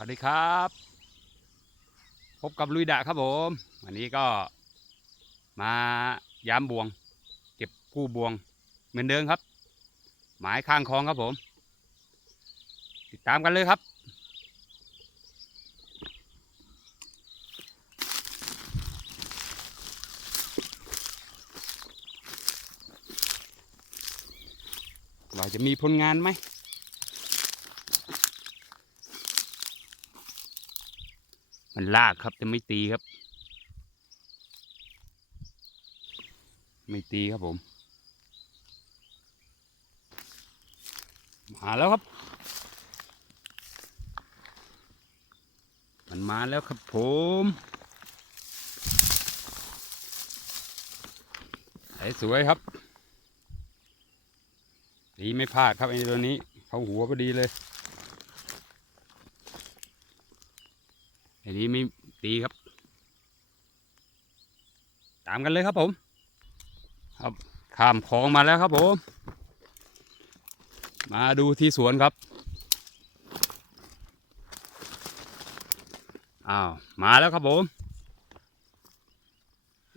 วัสดีครับ พบกับลุยดะครับผม วันนี้ก็มายามบวง เก็บกู้บวงเหมือนเดิมครับ หมายข้างคลองครับผม ติดตามกันเลยครับว่าจะมีผลงานไหม มันลากครับจะไม่ตีครับ ไม่ตีครับผม มาแล้วครับ มันมาแล้วครับผมไอ้สวยครับตีไม่พลาดครับไอ้ตัวนี้ เขาหัวพอดีเลย อันนี้ไม่ตีครับ ตามกันเลยครับผม ครับข้ามคลองมาแล้วครับผม มาดูที่สวนครับ อ้าว มาแล้วครับผม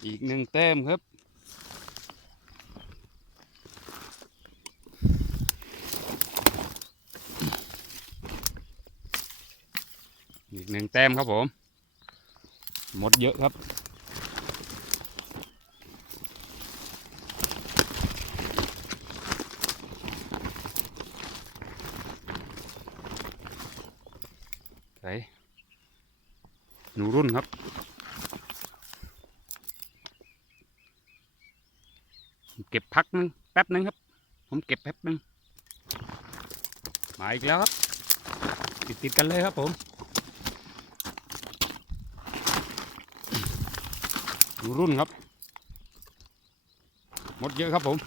อีกหนึ่งเต้มครับ อีกหนึ่งแต้มครับผม หมดเยอะครับ ไหนหนูรุ่นครับ เก็บพักนึงแป๊บนึงครับ ผมเก็บแป๊บนึงมาอีกแล้วครับ ติดติดกันเลยครับผม ดูรุ่นครับ หมดเยอะครับผม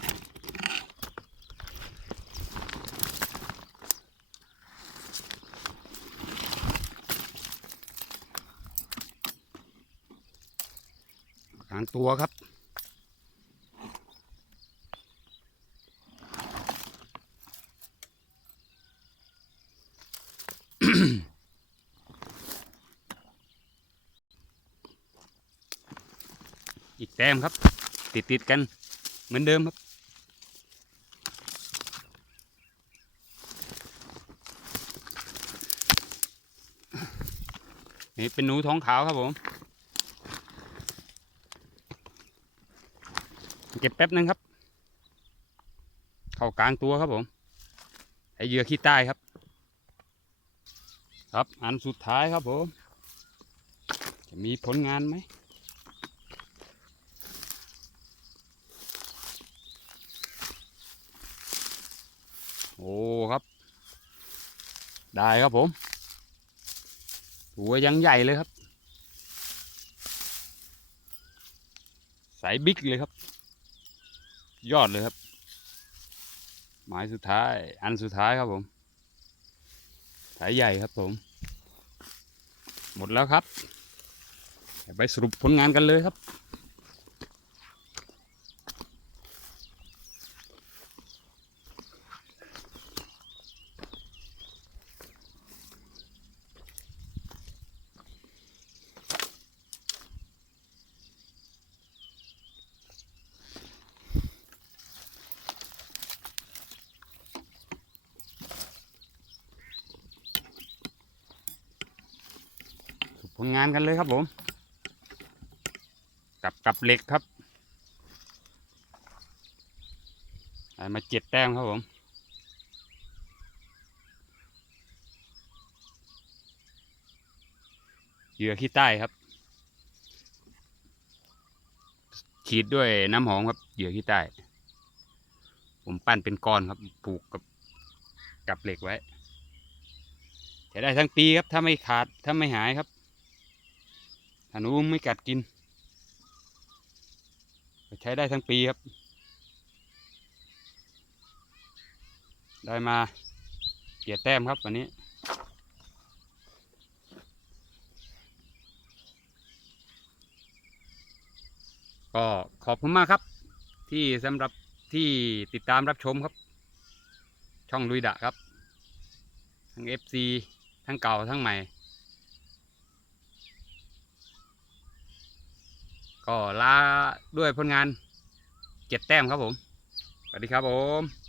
กลางตัวครับ อีกแต้มครับ ติดติดๆกันเหมือนเดิมครับ นี่เป็นหนูท้องขาวครับผม เก็บแป๊บนึงครับ เข้ากลางตัวครับผมไอเหยื่อขี้ใต้ครับ ครับอันสุดท้ายครับผมจะมีผลงานไหม โอ้ครับ ได้ครับผมตัวยังใหญ่เลยครับ สายบิ๊กเลยครับ ยอดเลยครับ หมายสุดท้าย อันสุดท้ายครับผม สายใหญ่ครับผม หมดแล้วครับ ไปสรุปผลงานกันเลยครับ ผลงานกันเลยครับผม กับกับเหล็กครับได้มาเจ็ดแต้มครับผมเหยื่อขี้ใต้ครับ ฉีดด้วยน้ำหอมครับเหยื่อขี้ใต้ ผมปั้นเป็นก้อนครับ ผูกกับกับเหล็กไว้ใช้ได้ทั้งปีครับ ถ้าไม่ขาด ถ้าไม่หายครับ หนูไม่กัดกิน ใช้ได้ทั้งปีครับ ได้มาเกียรแต้มครับวันนี้ก็ขอบคุณมากครับ ที่สำหรับที่ติดตามรับชมครับ ช่องลุยดะครับ ทั้ง FC ทั้งเก่าทั้งใหม่ ก็ลาด้วยผลงานเจ็ดแต้มครับผม สวัสดีครับผม